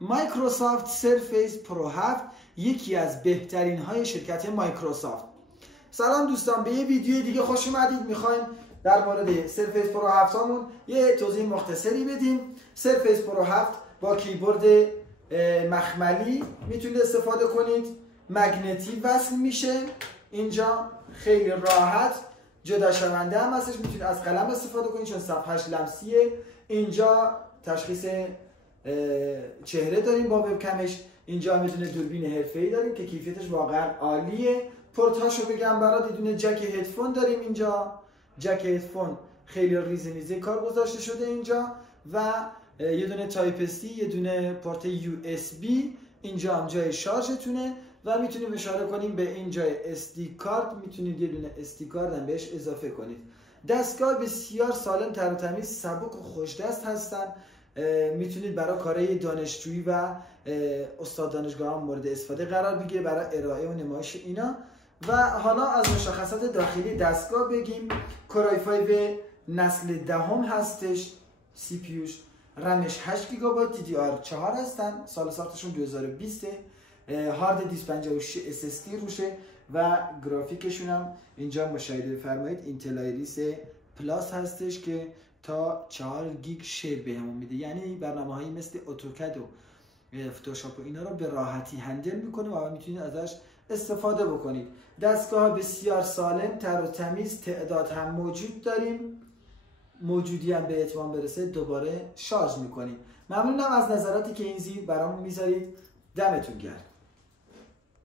مایکروسافت سرفیس پرو 7 یکی از بهترین های شرکت مایکروسافت. سلام دوستان، به یه ویدیو دیگه خوش اومدید. میخوایم در مورد سرفیس پرو 7 همون یه توضیح مختصری بدیم. سرفیس پرو 7 با کیبورد مخملی میتونید استفاده کنید، مگنتی وصل میشه، اینجا خیلی راحت جدا شونده هم هستش، میتونید از قلم استفاده کنید چون صفحه‌اش لمسیه. اینجا تشخیص چهره داریم با وبکمش، اینجا میتونه دوربین حرفه‌ای داریم که کیفیتش واقعا عالیه. پورتاشو بگم برات، یه دونه جک هدفون داریم اینجا، جک هدفون خیلی ریزه کار گذاشته شده اینجا، و یه دونه تایپ سی، یه دونه پورت یو اس بی، اینجا هم جای شارژتونه و میتونیم اشاره کنیم به این جای SD کارت، میتونید یه دونه SD کارت هم بهش اضافه کنید. دستگاه بسیار سالم، تر و تمیز، سبک و خوشدست هستن. میتونید برای کارهای دانشجویی و استاد دانشگاه مورد استفاده قرار بگیره برای ارائه و نمایش اینا. و حالا از مشخصات داخلی دستگاه بگیم. کورای 5 نسل دهم هستش، سی پیوش، رمش 8 گیگابایت، DDR4 هستن، سال ساختشون 2020، هارد دیسک 56 SSD روشه و گرافیکشون هم اینجا مشاهده بفرمایید اینتل آیریس پلاس هستش که تا 4 گیگ شیر بهمون میده، یعنی برنامه‌هایی مثل اتوکد و فتوشاپ و اینا رو به راحتی هندل میکنه و میتونید ازش استفاده بکنید. دستگاه بسیار سالم، تر و تمیز، تعداد هم موجود داریم، موجودی هم به اتمام برسه دوباره شارژ میکنیم. ممنونم از نظراتی که این زیر برامون میذارید. دمتون گرم.